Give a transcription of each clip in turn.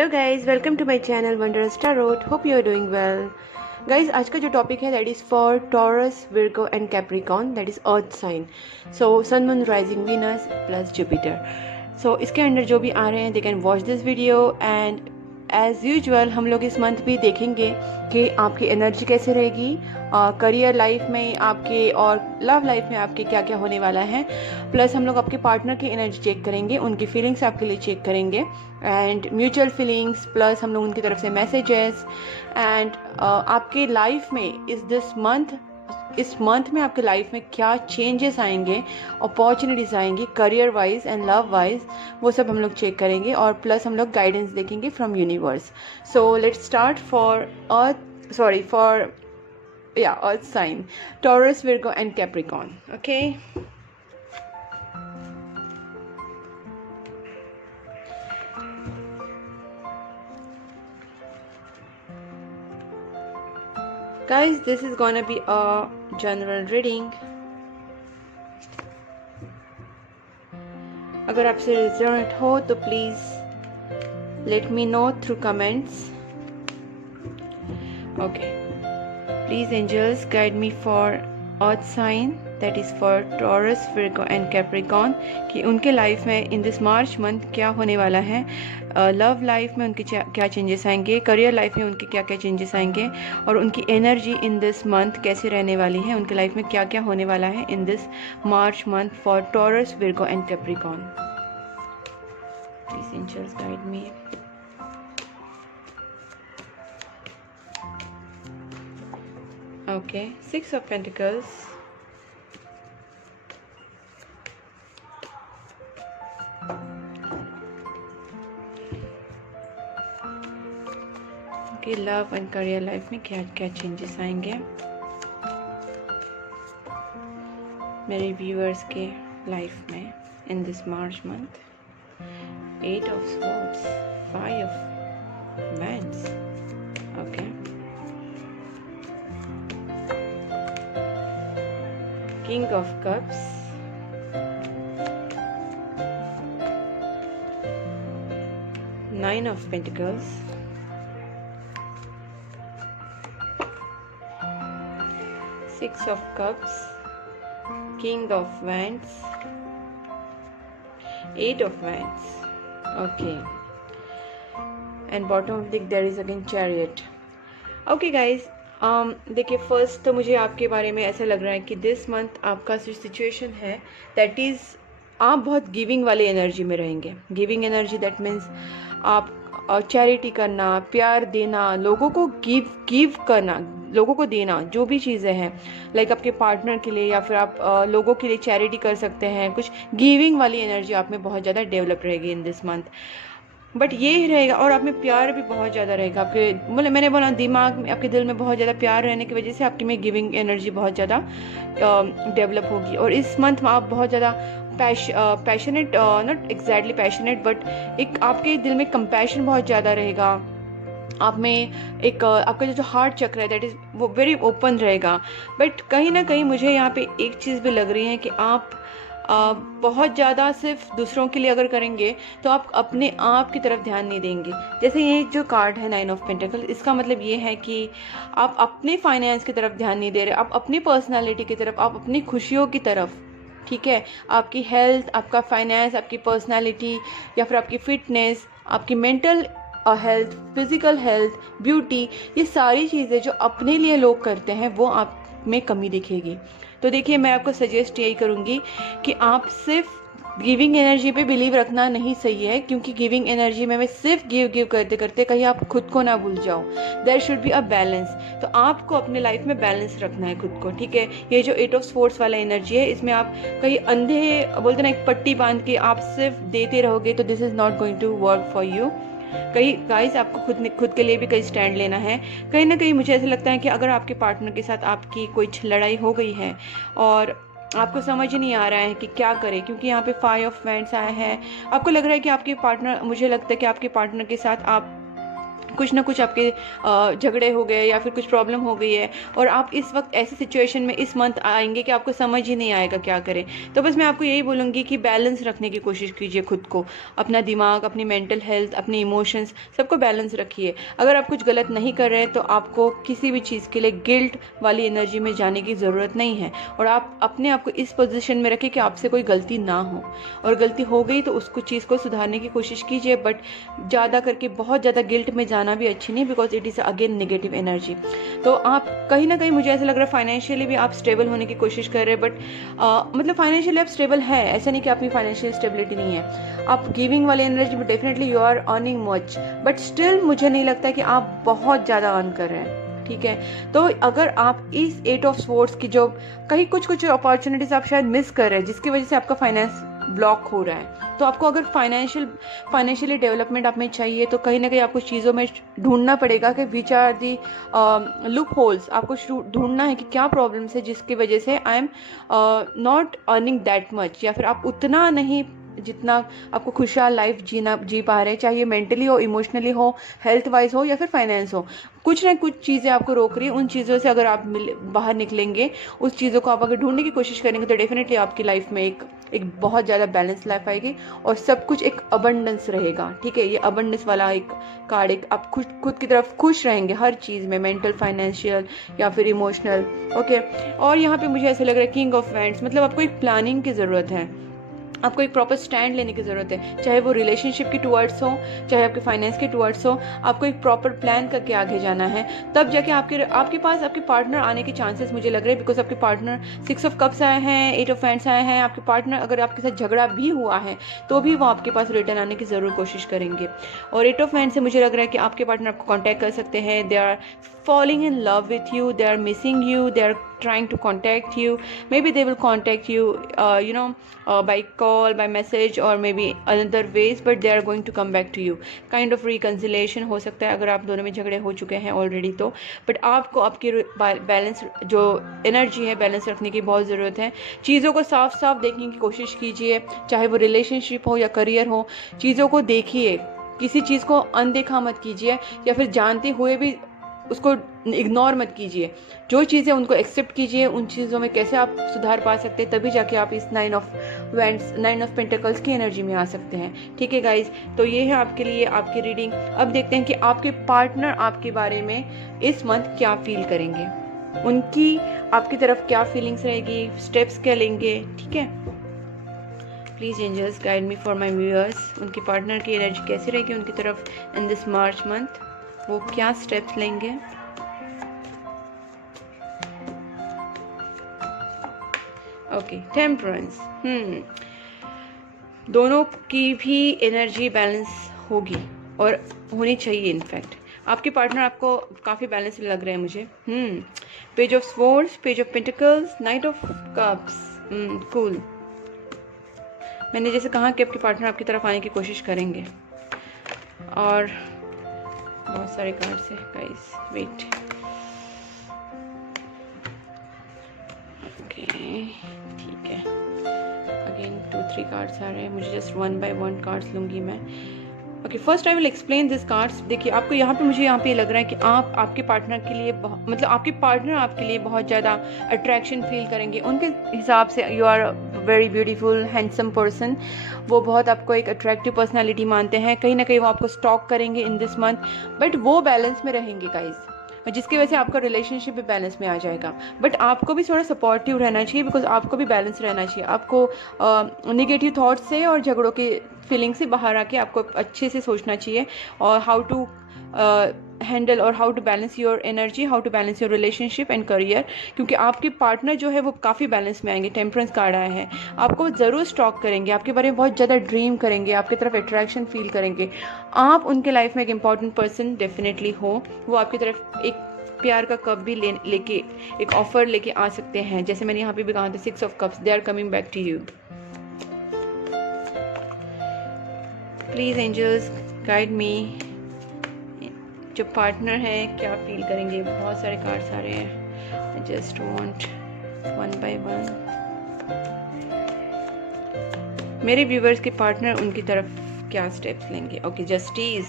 Hello guys, welcome to my channel Wondrous Tarot. Hope you are doing well. Guys, आज का जो topic है that is for Taurus, Virgo and Capricorn, that is earth sign. So sun, moon, rising, Venus plus Jupiter. So इसके under जो भी आ रहे हैं they can watch this video. And as usual हम लोग इस मंथ भी देखेंगे कि आपकी एनर्जी कैसे रहेगी, करियर लाइफ में आपके और लव लाइफ में आपके क्या क्या होने वाला है। प्लस हम लोग आपके पार्टनर की एनर्जी चेक करेंगे, उनकी फीलिंग्स आपके लिए चेक करेंगे एंड म्यूचुअल फीलिंग्स, प्लस हम लोग उनकी तरफ से मैसेजेस एंड आपके लाइफ में इस मंथ में आपके लाइफ में क्या चेंजेस आएंगे, अपॉर्चुनिटीज़ आएंगी career wise and love wise, वो सब हम लोग चेक करेंगे। और प्लस हम लोग गाइडेंस देखेंगे from universe. So let's start for earth sign, Taurus, Virgo and Capricorn. Okay, guys, this is gonna be a general reading. अगर आपसे रिजल्ट हो तो please let me know through comments. Okay, please angels guide me for earth sign, that is for Taurus, Virgo and Capricorn, कि उनके life में इन this March month क्या होने वाला है, लव लाइफ में उनके क्या चेंजेस आएंगे, करियर लाइफ में उनके क्या क्या चेंजेस आएंगे, और उनकी एनर्जी इन दिस मंथ कैसे रहने वाली है, उनके लाइफ में क्या क्या होने वाला है in this March month for Taurus, Virgo and Capricorn. Please angels guide me. Okay, 6 of Pentacles, कि लव एंड करियर लाइफ में क्या क्या चेंजेस आएंगे मेरे व्यूअर्स के लाइफ में इन this March month. 8 of Swords, 5 of Wands, okay, King of Cups, Nine of Pentacles, Six of Cups, King of Wands, 8 of Wands, okay, and bottom of the deck there is again Chariot. Okay guys, देखिए, first तो मुझे आपके बारे में ऐसा लग रहा है कि दिस मंथ आपका जो सिचुएशन है दैट इज़ आप बहुत गिविंग वाली एनर्जी में रहेंगे। गिविंग एनर्जी दैट मीन्स आप चैरिटी करना, प्यार देना, लोगों को गिव करना, लोगों को देना, जो भी चीज़ें हैं लाइक आपके पार्टनर के लिए या फिर आप लोगों के लिए चैरिटी कर सकते हैं। कुछ गिविंग वाली एनर्जी आप में बहुत ज़्यादा डेवलप रहेगी इन दिस मंथ। बट ये ही रहेगा, और आप में प्यार भी बहुत ज़्यादा रहेगा। आपके मतलब मैंने बोला दिमाग में, आपके दिल में बहुत ज़्यादा प्यार रहने की वजह से आपकी में गिविंग एनर्जी बहुत ज़्यादा डेवलप होगी। और इस मंथ में आप बहुत ज़्यादा passionate, not exactly passionate, but एक आपके दिल में कंपैशन बहुत ज़्यादा रहेगा। आप में एक आपका जो हार्ट चक्र है दैट इज़ वो वेरी ओपन रहेगा। बट कहीं ना कहीं मुझे यहाँ पे एक चीज़ भी लग रही है कि आप बहुत ज़्यादा सिर्फ दूसरों के लिए अगर करेंगे तो आप अपने आप की तरफ ध्यान नहीं देंगे। जैसे ये जो कार्ड है 9 of Pentacles, इसका मतलब ये है कि आप अपने फाइनेंस की तरफ ध्यान नहीं दे रहे, आप अपनी पर्सनालिटी की तरफ, आप अपनी खुशियों की तरफ, ठीक है, आपकी हेल्थ, आपका फाइनेंस, आपकी पर्सनालिटी या फिर आपकी फिटनेस, आपकी mental health, physical health, beauty, ये सारी चीज़ें जो अपने लिए लोग करते हैं वो आप में कमी दिखेगी। तो देखिए, मैं आपको सजेस्ट यही करूँगी कि आप सिर्फ गिविंग एनर्जी पे बिलीव रखना नहीं सही है, क्योंकि गिविंग एनर्जी में सिर्फ गिव करते करते कहीं आप खुद को ना भूल जाओ। There should be a balance. तो आपको अपने लाइफ में बैलेंस रखना है खुद को, ठीक है। ये जो 8 of Swords वाला एनर्जी है, इसमें आप कहीं अंधे बोलते ना एक पट्टी बांध के आप सिर्फ देते रहोगे तो this is not going to work for you. कहीं गाइस, आपको खुद के लिए भी कहीं स्टैंड लेना है। कहीं ना कहीं मुझे ऐसा लगता है कि अगर आपके पार्टनर के साथ आपकी कोई लड़ाई हो गई है और आपको समझ नहीं आ रहा है कि क्या करें, क्योंकि यहाँ पे 5 of Wands आया है, आपको लग रहा है कि आपके पार्टनर, मुझे लगता है कि आपके पार्टनर के साथ आप कुछ ना कुछ आपके झगड़े हो गए या फिर कुछ प्रॉब्लम हो गई है और आप इस वक्त ऐसी सिचुएशन में इस मंथ आएंगे कि आपको समझ ही नहीं आएगा क्या करें। तो बस मैं आपको यही बोलूँगी कि बैलेंस रखने की कोशिश कीजिए खुद को, अपना दिमाग, अपनी मेंटल हेल्थ, अपने इमोशंस, सबको बैलेंस रखिए। अगर आप कुछ गलत नहीं कर रहे हैं तो आपको किसी भी चीज़ के लिए गिल्ट वाली एनर्जी में जाने की ज़रूरत नहीं है, और आप अपने आप को इस पोजीशन में रखें कि आपसे कोई गलती ना हो, और गलती हो गई तो उसको चीज़ को सुधारने की कोशिश कीजिए, बट ज़्यादा करके बहुत ज़्यादा गिल्ट में जाना भी अच्छी नहीं, because it is again negative energy. तो आप कहीं ना कहीं, मुझे ऐसा लग रहा है फाइनेंशियली भी आप स्टेबल होने की कोशिश कर रहे हैं, बट मतलब फाइनेंशियली आप स्टेबल है, ऐसा नहीं कि आपकी फाइनेंशियल स्टेबिलिटी नहीं है। आप गिविंग वाले एनर्जी में definitely you are earning much, but still मुझे नहीं लगता कि आप बहुत ज़्यादा अर्न कर रहे हैं, ठीक है। तो अगर आप इस 8 ऑफ स्वॉर्ड्स की जो कहीं कुछ अपॉर्चुनिटीज आप शायद मिस कर रहे हैं जिसकी वजह से आपका फाइनेंस ब्लॉक हो रहा है, तो आपको अगर फाइनेंशियली डेवलपमेंट आप में चाहिए तो कहीं ना कहीं आपको चीज़ों में ढूंढना पड़ेगा कि which are the loopholes. आपको ढूंढना है कि क्या प्रॉब्लम्स है जिसकी वजह से I am not earning that much, या फिर आप उतना नहीं जितना आपको खुशहाल लाइफ जी पा रहे हैं, चाहे मेंटली हो, इमोशनली हो, हेल्थ वाइज हो या फिर फाइनेंस हो। कुछ ना कुछ चीज़ें आपको रोक रही है, उन चीज़ों से अगर आप बाहर निकलेंगे, उस चीज़ों को आप अगर ढूंढने की कोशिश करेंगे तो डेफिनेटली आपकी लाइफ में एक बहुत ज़्यादा बैलेंस लाइफ आएगी और सब कुछ एक अबंडेंस रहेगा, ठीक है। ये अबंडेंस वाला एक कार्ड, एक आप खुद की तरफ खुश रहेंगे हर चीज़ में, मेंटल, फाइनेंशियल या फिर इमोशनल, ओके। और यहाँ पे मुझे ऐसा लग रहा है किंग ऑफ वैंड्स, मतलब आपको एक प्लानिंग की ज़रूरत है, आपको एक प्रॉपर स्टैंड लेने की ज़रूरत है, चाहे वो रिलेशनशिप के टुवर्ड्स हो, चाहे आपके फाइनेंस के टुवर्ड्स हो। आपको एक प्रॉपर प्लान करके आगे जाना है, तब जाके आपके पास आपके पार्टनर आने के चांसेस मुझे लग रहे हैं, बिकॉज आपके पार्टनर 6 ऑफ कप्स आए हैं, 8 ऑफ हैंड्स आए हैं। आपके पार्टनर अगर आपके साथ झगड़ा भी हुआ है तो भी वो आपके पास रिटर्न आने की ज़रूर कोशिश करेंगे। और 8 ऑफ हैंड्स से मुझे लग रहा है कि आपके पार्टनर आपको कॉन्टैक्ट कर सकते हैं, they are falling in love with you, they are missing you, they are trying to contact you, maybe they will contact you by call, by message or maybe another ways, but they are going to come back to you, kind of reconciliation हो सकता है अगर आप दोनों में झगड़े हो चुके हैं ऑलरेडी तो। बट आपको आपकी बैलेंस जो एनर्जी है बैलेंस रखने की बहुत ज़रूरत है। चीज़ों को साफ साफ देखने की कोशिश कीजिए, चाहे वो रिलेशनशिप हो या करियर हो, चीज़ों को देखिए, किसी चीज़ को अनदेखा मत कीजिए या फिर जानते हुए भी उसको इग्नोर मत कीजिए। जो चीज़ें उनको एक्सेप्ट कीजिए, उन चीज़ों में कैसे आप सुधार पा सकते हैं, तभी जाके आप इस 9 ऑफ वैंड्स, 9 ऑफ पेंटिकल्स की एनर्जी में आ सकते हैं, ठीक है गाइज। तो ये है आपके लिए आपकी रीडिंग। अब देखते हैं कि आपके पार्टनर आपके बारे में इस मंथ क्या फील करेंगे, उनकी आपकी तरफ क्या फीलिंग्स रहेगी, स्टेप्स क्या लेंगे, ठीक है। Please angels guide me for my viewers, उनके पार्टनर की एनर्जी कैसी रहेगी उनकी तरफ इन दिस मार्च मंथ, वो क्या स्टेप्स लेंगे। ओके, टेम्परेंस, दोनों की भी एनर्जी बैलेंस होगी और होनी चाहिए। इनफैक्ट आपके पार्टनर आपको काफ़ी बैलेंस लग रहे हैं मुझे। Page of swords, page of pentacles, night of cups, cool. मैंने जैसे कहा कि आपके पार्टनर आपकी तरफ आने की कोशिश करेंगे, और बहुत सारे कार्ड्स हैं गाइस, वेट। ओके, ठीक है, अगेन 2-3 कार्ड्स आ रहे हैं, मुझे जस्ट 1 by 1 कार्ड्स लूँगी मैं। Okay, first I will explain this cards. देखिए, आपको यहाँ पे मुझे यहाँ पे लग रहा है कि आप आपके पार्टनर के लिए मतलब आपके पार्टनर आपके लिए बहुत ज़्यादा अट्रैक्शन फील करेंगे। उनके हिसाब से you are very beautiful handsome person, वो बहुत आपको एक अट्रैक्टिव पर्सनालिटी मानते हैं। कहीं ना कहीं वो आपको स्टॉक करेंगे इन दिस मंथ, बट वो बैलेंस में रहेंगे गाइज, जिसकी वजह से आपका रिलेशनशिप भी बैलेंस में आ जाएगा। बट आपको भी थोड़ा सपोर्टिव रहना चाहिए, बिकॉज आपको भी बैलेंस रहना चाहिए। आपको नेगेटिव थॉट्स से और झगड़ों के फीलिंग से बाहर आके आपको अच्छे से सोचना चाहिए, और हाउ टू हैंडल और how to balance your energy, how to balance your relationship and career, क्योंकि आपके पार्टनर जो है वो काफ़ी बैलेंस में आएंगे। टेम्परेंस कार्ड आया है, आपको ज़रूर स्टॉक करेंगे, आपके बारे में बहुत ज़्यादा ड्रीम करेंगे, आपकी तरफ अट्रैक्शन फील करेंगे। आप उनके लाइफ में एक इंपॉर्टेंट पर्सन डेफिनेटली हो, वो आपकी तरफ एक प्यार का कप भी लेके एक ऑफर लेके आ सकते हैं, जैसे मैंने यहाँ पे भी कहा था 6 of cups, they are coming back to you. Please angels guide me, जो पार्टनर है क्या फील करेंगे। बहुत सारे कार्ड्स आ रहे हैं, आई जस्ट वांट 1 by 1। मेरे व्यूवर्स के पार्टनर उनकी तरफ क्या स्टेप्स लेंगे। Okay, justice,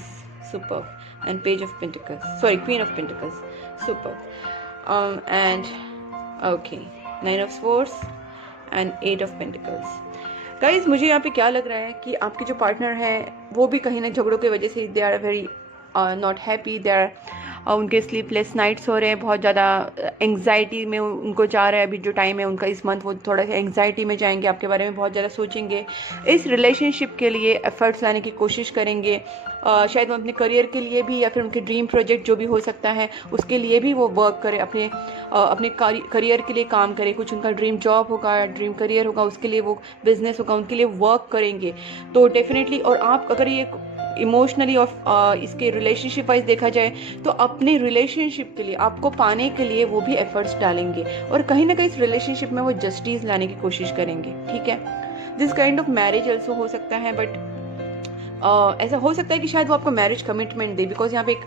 super, and Page of Pentacles, sorry, Queen of Pentacles. Super. And okay, Nine of Swords and Eight of Pentacles. Guys मुझे यहाँ पे क्या लग रहा है कि आपके जो पार्टनर है वो भी कहीं ना झगड़ों की वजह से they are very not happy, they are उनके स्लीपलेस नाइट्स हो रहे हैं, बहुत ज़्यादा एंग्जाइटी में उनको जा रहा है। अभी जो टाइम है उनका इस मंथ, वो थोड़ा सा एंग्जाइटी में जाएंगे, आपके बारे में बहुत ज़्यादा सोचेंगे, इस रिलेशनशिप के लिए एफर्ट्स लाने की कोशिश करेंगे। शायद वो अपने करियर के लिए भी या फिर उनके ड्रीम प्रोजेक्ट जो भी हो सकता है उसके लिए भी वो वर्क करे, अपने करियर के लिए काम करे। कुछ उनका ड्रीम जॉब होगा, ड्रीम करियर होगा, उसके लिए वो बिजनेस होगा, उनके लिए वर्क करेंगे। तो डेफिनेटली, और आप अगर ये इमोशनली और इसके रिलेशनशिप वाइज देखा जाए तो अपने रिलेशनशिप के लिए, आपको पाने के लिए वो भी एफर्ट्स डालेंगे और कहीं ना कहीं इस रिलेशनशिप में वो जस्टिस लाने की कोशिश करेंगे। ठीक है, this kind of marriage also हो सकता है, बट ऐसा हो सकता है कि शायद वो आपको मैरिज कमिटमेंट दे, बिकॉज यहाँ पे एक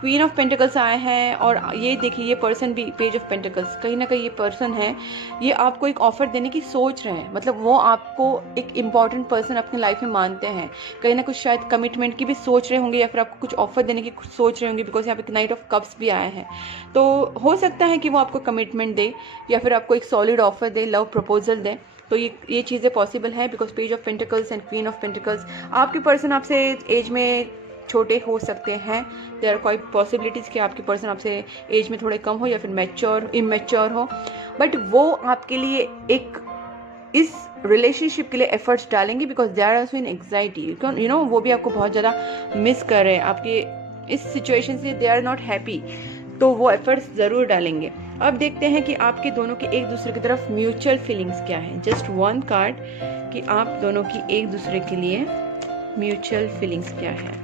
क्वीन ऑफ पेंटिकल्स आए हैं और ये देखिए ये पर्सन भी पेज ऑफ पेंटिकल्स, कहीं ना कहीं ये पर्सन है, ये आपको एक ऑफर देने की सोच रहे हैं। मतलब वो आपको एक इम्पॉर्टेंट पर्सन अपनी लाइफ में मानते हैं, कहीं ना कुछ शायद कमिटमेंट की भी सोच रहे होंगे या फिर आपको कुछ ऑफर देने की सोच रहे होंगे, बिकॉज यहाँ पे नाइट ऑफ कप्स भी आए हैं। तो हो सकता है कि वो आपको कमिटमेंट दे या फिर आपको एक सॉलिड ऑफर दे, लव प्रपोजल दे। तो ये चीज़ें पॉसिबल है, because page of pentacles and queen of pentacles, आपके पर्सन आपसे एज में छोटे हो सकते हैं। देयर आर क्वाइट पॉसिबिलिटीज़ कि आपके पर्सन आपसे एज में थोड़े कम हो या फिर इमेच्योर हो, बट वो आपके लिए एक इस रिलेशनशिप के लिए एफर्ट्स डालेंगे, because they are also in anxiety, you know, वो भी आपको बहुत ज़्यादा मिस कर रहे हैं, आपके इस सिचुएशन से दे आर नॉट हैप्पी, तो वो एफर्ट्स ज़रूर डालेंगे। अब देखते हैं कि आपके दोनों की एक दूसरे की तरफ म्यूचुअल फीलिंग्स क्या है। जस्ट वन कार्ड कि आप दोनों की एक दूसरे के लिए म्यूचुअल फीलिंग्स क्या है।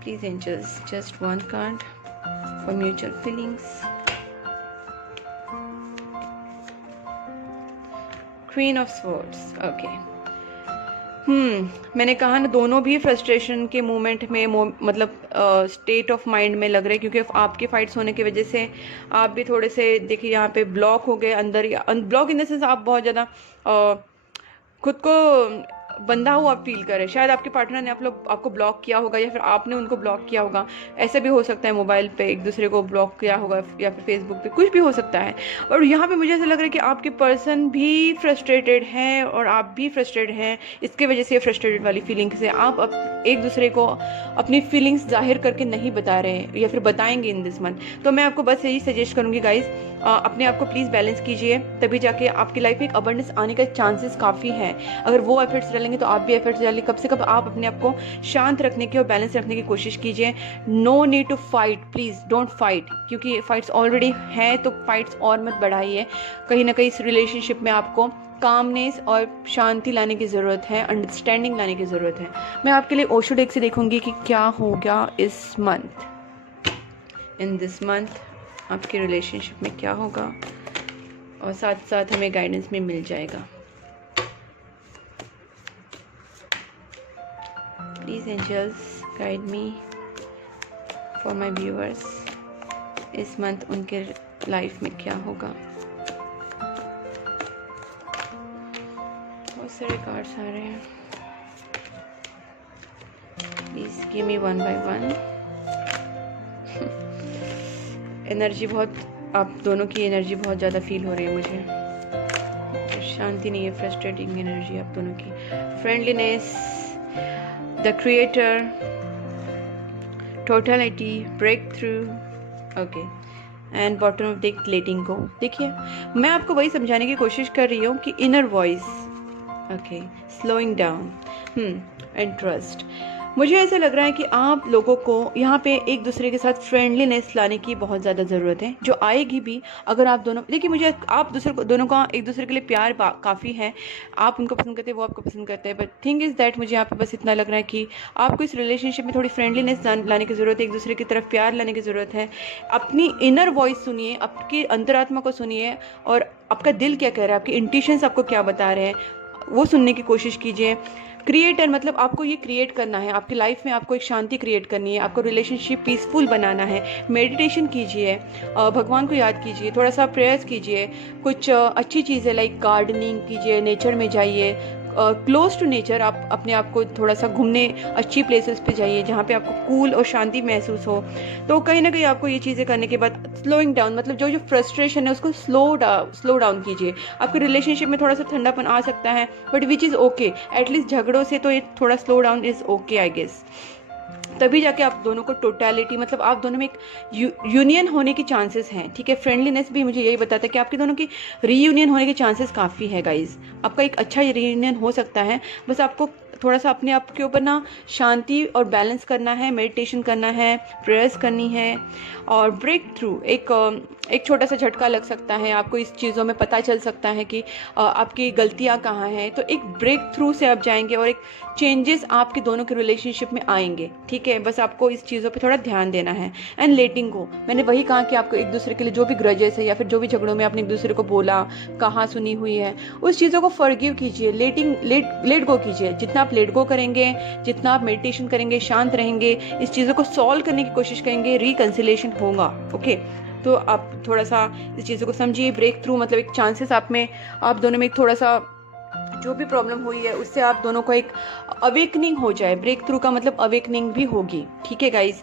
Please angels, just one card for mutual feelings. Queen of swords, okay. मैंने कहा ना, दोनों भी फ्रस्ट्रेशन के मोमेंट में मतलब स्टेट ऑफ माइंड में लग रहे हैं, क्योंकि आपके फाइट्स होने की वजह से आप भी थोड़े से देखिए यहाँ पे ब्लॉक हो गए अंदर, या ब्लॉक इन द सेंस आप बहुत ज़्यादा खुद को बंधा हुआ फील करे। शायद आपके पार्टनर ने आपको ब्लॉक किया होगा या फिर आपने उनको ब्लॉक किया होगा, ऐसे भी हो सकता है। मोबाइल पे एक दूसरे को ब्लॉक किया होगा या फिर फेसबुक पे, कुछ भी हो सकता है। और यहाँ पे मुझे ऐसा लग रहा है कि आपके पर्सन भी फ्रस्ट्रेटेड हैं और आप भी फ्रस्ट्रेटेड हैं, इसके वजह से फ्रस्ट्रेटेड वाली फीलिंग से आप एक दूसरे को अपनी फीलिंग्स जाहिर करके नहीं बता रहे हैं या फिर बताएंगे इन दिस मंथ। तो मैं आपको बस यही सजेस्ट करूँगी गाइज, अपने आप को प्लीज़ बैलेंस कीजिए, तभी जाके आपकी लाइफ में एक अबंडेंस आने का चांसेस काफ़ी हैं। अगर वो एफर्ट्स डालेंगे तो आप भी एफर्ट्स डालिए। कब से कब आप अपने आप को शांत रखने की और बैलेंस रखने की कोशिश कीजिए। No need to fight, please don't fight, क्योंकि फाइट्स ऑलरेडी हैं, तो फाइट्स और मत बढ़ाइए। कहीं ना कहीं इस रिलेशनशिप में आपको कामनेस और शांति लाने की ज़रूरत है, अंडरस्टैंडिंग लाने की ज़रूरत है। मैं आपके लिए ओशो डेक से देखूंगी कि क्या होगा इस मंथ, इन दिस मंथ आपके रिलेशनशिप में क्या होगा, और साथ साथ हमें गाइडेंस में मिल जाएगा। Please angels guide me for my viewers, इस मंथ उनके लाइफ में क्या होगा। बहुत सारे कार्ड्स आ रहे हैं, please give me one by one. Energy बहुत, आप दोनों की एनर्जी बहुत ज़्यादा फील हो रही है मुझे, शांति नहीं है, फ्रस्ट्रेटिंग एनर्जी आप दोनों की। Friendliness, the creator, totality, breakthrough, okay, and bottom of the letting go. देखिए मैं आपको वही समझाने की कोशिश कर रही हूँ कि inner voice, okay, slowing down and trust. मुझे ऐसा लग रहा है कि आप लोगों को यहाँ पे एक दूसरे के साथ फ्रेंडलीनेस लाने की बहुत ज़्यादा ज़रूरत है, जो आएगी भी अगर आप दोनों, देखिए मुझे आप दोनों का एक दूसरे के लिए प्यार काफ़ी है, आप उनको पसंद करते हैं, वो आपको पसंद करते हैं, बट थिंग इज़ दैट मुझे यहाँ पे बस इतना लग रहा है कि आपको इस रिलेशनशिप में थोड़ी फ्रेंडलीनेस लाने की ज़रूरत है, एक दूसरे की तरफ प्यार लाने की ज़रूरत है। अपनी इनर वॉइस सुनिए, आपकी अंतरात्मा को सुनिए, और आपका दिल क्या कह रहा है, आपके इंट्यूशंस आपको क्या बता रहे हैं, वो सुनने की कोशिश कीजिए। क्रिएटर, मतलब आपको ये क्रिएट करना है, आपकी लाइफ में आपको एक शांति क्रिएट करनी है, आपको रिलेशनशिप पीसफुल बनाना है। मेडिटेशन कीजिए, भगवान को याद कीजिए, थोड़ा सा प्रेयर्स कीजिए, कुछ अच्छी चीज़ें लाइक गार्डनिंग कीजिए, नेचर में जाइए, क्लोज टू नेचर, आप अपने आप को थोड़ा सा घूमने अच्छी प्लेसेस पे जाइए जहाँ पे आपको कूल और शांति महसूस हो। तो कहीं ना कहीं आपको ये चीज़ें करने के बाद स्लोइंग डाउन, मतलब जो जो फ्रस्ट्रेशन है उसको स्लो डाउन कीजिए। आपके रिलेशनशिप में थोड़ा सा ठंडापन आ सकता है, but which is okay, at least झगड़ों से तो ये थोड़ा slow down is okay I guess. तभी जाके आप दोनों को टोटलिटी, मतलब आप दोनों में एक यूनियन होने की चांसेस हैं, ठीक है। फ्रेंडलीनेस भी मुझे यही बताता है कि आपके दोनों की रीयूनियन होने के चांसेस काफ़ी है गाइज। आपका एक अच्छा रीयूनियन हो सकता है, बस आपको थोड़ा सा अपने आप के ऊपर ना शांति और बैलेंस करना है, मेडिटेशन करना है, प्रेयर्स करनी है और ब्रेक थ्रू। एक छोटा सा झटका लग सकता है, आपको इस चीज़ों में पता चल सकता है कि आपकी गलतियाँ कहाँ हैं, तो एक ब्रेक थ्रू से आप जाएंगे और एक चेंजेस आपके दोनों के रिलेशनशिप में आएंगे, ठीक है। बस आपको इस चीज़ों पे थोड़ा ध्यान देना है। एंड लेटिंग गो, मैंने वही कहा कि आपको एक दूसरे के लिए जो भी ग्रजेस है या फिर जो भी झगड़ों में आपने एक दूसरे को बोला, कहा सुनी हुई है, उस चीज़ों को फॉरगिव कीजिए, लेट गो कीजिए। जितना आप लेट गो करेंगे, जितना आप मेडिटेशन करेंगे, शांत रहेंगे, इस चीज़ों को सॉल्व करने की कोशिश करेंगे, रिकंसिलेशन होगा। ओके, तो आप थोड़ा सा इस चीज़ों को समझिए। ब्रेक थ्रू मतलब एक चांसेस आप दोनों में एक थोड़ा सा जो भी प्रॉब्लम हुई है उससे आप दोनों को एक अवेकनिंग हो जाए। ब्रेक थ्रू का मतलब अवेकनिंग भी होगी, ठीक है guys.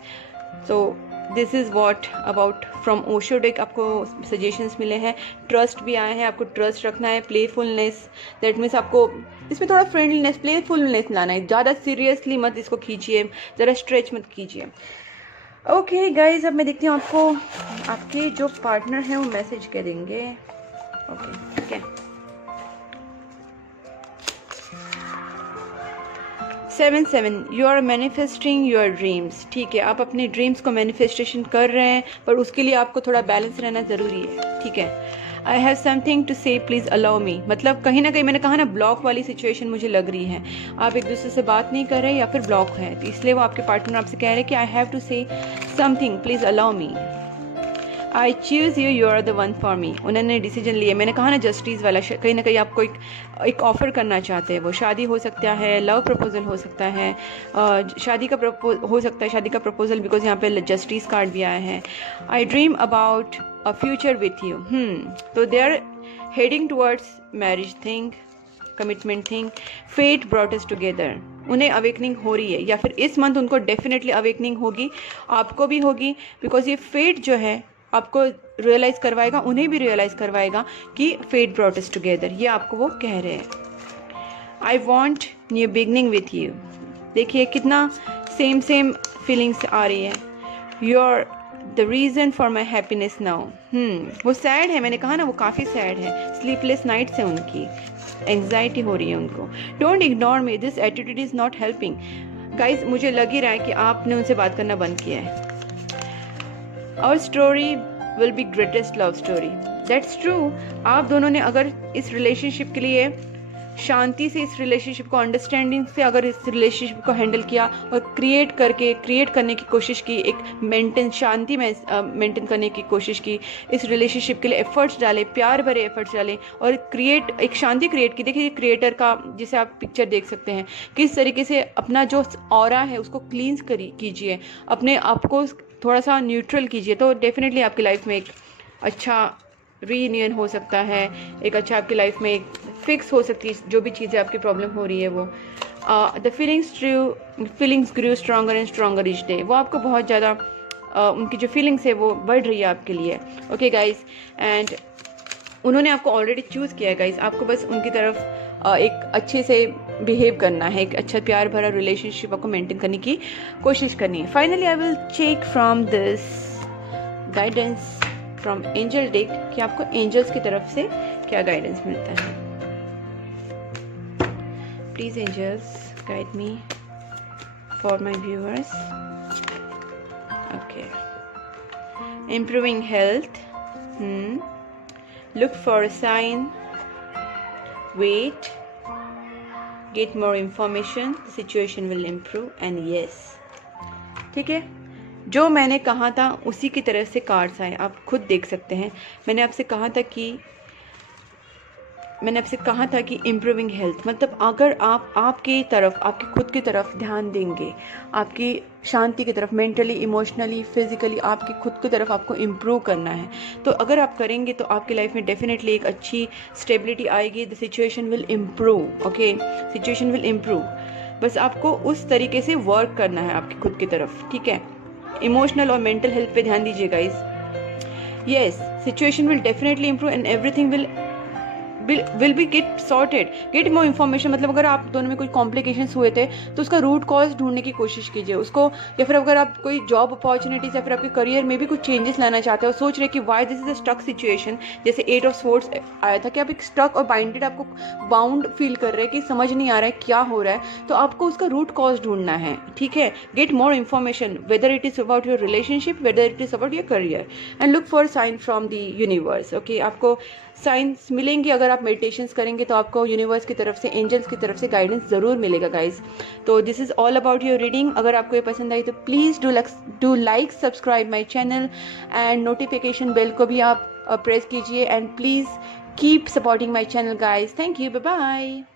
So this is what about from Osho deck. आपको सजेशंस मिले हैं, ट्रस्ट भी आया है, आपको ट्रस्ट रखना है, प्लेफुलनेस, दैट मीन्स आपको इसमें थोड़ा फ्रेंडलीनेस, प्लेफुलनेस लाना है, ज़्यादा सीरियसली मत इसको खींचिए, ज़रा स्ट्रेच मत कीजिए। ओके गाइज, अब मैं देखती हूँ आपको आपके जो पार्टनर हैं वो मैसेज करेंगे। ओके, ठीक है। 7 you are manifesting your dreams, ठीक है। आप अपने ड्रीम्स को मैनिफेस्टेशन कर रहे हैं, पर उसके लिए आपको थोड़ा बैलेंस रहना ज़रूरी है, ठीक है। आई हैव समथिंग टू से, प्लीज़ अलाउ मी, मतलब कहीं ना कहीं मैंने कहा ना ब्लॉक वाली सिचुएशन मुझे लग रही है। आप एक दूसरे से बात नहीं कर रहे या फिर ब्लॉक है, तो इसलिए वो आपके पार्टनर आपसे कह रहे हैं कि I have to say something, please allow me, I choose you, you are the one for me. उन्होंने डिसीजन लिया, मैंने कहा ना जस्टिस वाला, कहीं ना कहीं आपको एक ऑफ़र करना चाहते हैं। वो शादी हो सकता है, लव प्रपोजल हो सकता है, शादी का हो सकता है, शादी का प्रपोजल, बिकॉज यहाँ पे जस्टिस कार्ड भी आया है। I dream about a future with you, तो they are heading towards marriage thing, commitment thing, fate brought us together. उन्हें अवेकनिंग हो रही है, या फिर इस मंथ उनको डेफिनेटली अवेकनिंग होगी, आपको भी होगी, बिकॉज ये फेट जो है आपको रियलाइज़ करवाएगा, उन्हें भी रियलाइज़ करवाएगा कि फेट ब्रॉट अस टुगेदर, ये आपको वो कह रहे हैं। I want new beginning with you, देखिए कितना सेम फीलिंग्स आ रही है। You are the reason for my happiness now, वो सैड है, मैंने कहा ना वो काफ़ी सैड है, स्लीपलेस नाइट्स है उनकी, एंग्जाइटी हो रही है उनको। Don't ignore me, this attitude is not helping. Guys, मुझे लग ही रहा है कि आपने उनसे बात करना बंद किया है। Our story will be greatest love story. That's true. आप दोनों ने अगर इस रिलेशनशिप के लिए शांति से, इस रिलेशनशिप को अंडरस्टैंडिंग से अगर इस रिलेशनशिप को हैंडल किया और क्रिएट करने की कोशिश की, एक शांति में मेंटेन करने की कोशिश की, इस रिलेशनशिप के लिए एफर्ट्स डाले, प्यार भरे एफर्ट्स डाले और एक शांति क्रिएट की। देखिए क्रिएटर का, जिसे आप पिक्चर देख सकते हैं, किस तरीके से अपना जो ऑरा है उसको क्लींस कीजिए, अपने आप को थोड़ा सा न्यूट्रल कीजिए, तो डेफिनेटली आपकी लाइफ में एक अच्छा रीयूनियन हो सकता है, एक अच्छा आपकी लाइफ में एक फिक्स हो सकती है जो भी चीज़ें आपकी प्रॉब्लम हो रही है वो। The feelings grew stronger and stronger each day, वो आपको बहुत ज़्यादा उनकी जो फीलिंग्स है वो बढ़ रही है आपके लिए। ओके गाइज, एंड उन्होंने आपको ऑलरेडी चूज़ किया है गाइज, आपको बस उनकी तरफ एक अच्छे से बिहेव करना है, एक अच्छा प्यार भरा रिलेशनशिप आपको मेंटेन करने की कोशिश करनी है। Finally I will check from this guidance from angel deck कि आपको एंजल्स की तरफ से क्या गाइडेंस मिलता है। Please angels guide me for my viewers. Okay, improving health, look for a sign, wait, get more information, the situation will improve and yes, ठीक है। जो मैंने कहा था उसी की तरफ से कार्ड्स आए, आप खुद देख सकते हैं। मैंने आपसे कहा था कि मैंने आपसे कहा था कि इम्प्रूविंग हेल्थ, मतलब अगर आप आपकी तरफ, आपकी खुद की तरफ ध्यान देंगे, आपकी शांति की तरफ, मेंटली, इमोशनली, फिजिकली आपकी खुद की तरफ आपको इम्प्रूव करना है, तो अगर आप करेंगे तो आपकी लाइफ में डेफिनेटली एक अच्छी स्टेबिलिटी आएगी। The situation will improve, okay, situation will improve. बस आपको उस तरीके से वर्क करना है आपकी खुद की तरफ, ठीक है। इमोशनल और मेंटल हेल्थ पे ध्यान दीजिए guys. Yes, situation will definitely improve and everything will be get sorted. Gate more information, मतलब अगर आप दोनों में कोई कॉम्प्लिकेशंस हुए थे तो उसका रूट कॉज ढूंढने की कोशिश कीजिए उसको, या फिर अगर आप कोई जॉब अपॉर्चुनिटीज या फिर आपके करियर में भी कुछ चेंजेस लाना चाहते हो, सोच रहे कि why this is a stuck situation, जैसे 8 ऑफ स्वॉर्ड्स आया था कि आप एक स्टक और बाइंडेड, आपको बाउंड फील कर रहे हैं कि समझ नहीं आ रहा है क्या हो रहा है, तो आपको उसका रूट कॉज ढूंढना है, ठीक है। Get more information, whether it is about your relationship, whether it is about your career, and look for sign from the universe, okay. आपको साइंस मिलेंगे अगर आप मेडिटेशंस करेंगे, तो आपको यूनिवर्स की तरफ से, एंजल्स की तरफ से गाइडेंस ज़रूर मिलेगा गाइस। तो this is all about your reading. अगर आपको ये पसंद आई तो please do like, subscribe my channel and notification bell को भी आप प्रेस कीजिए, and please keep supporting my channel guys. Thank you, bye bye.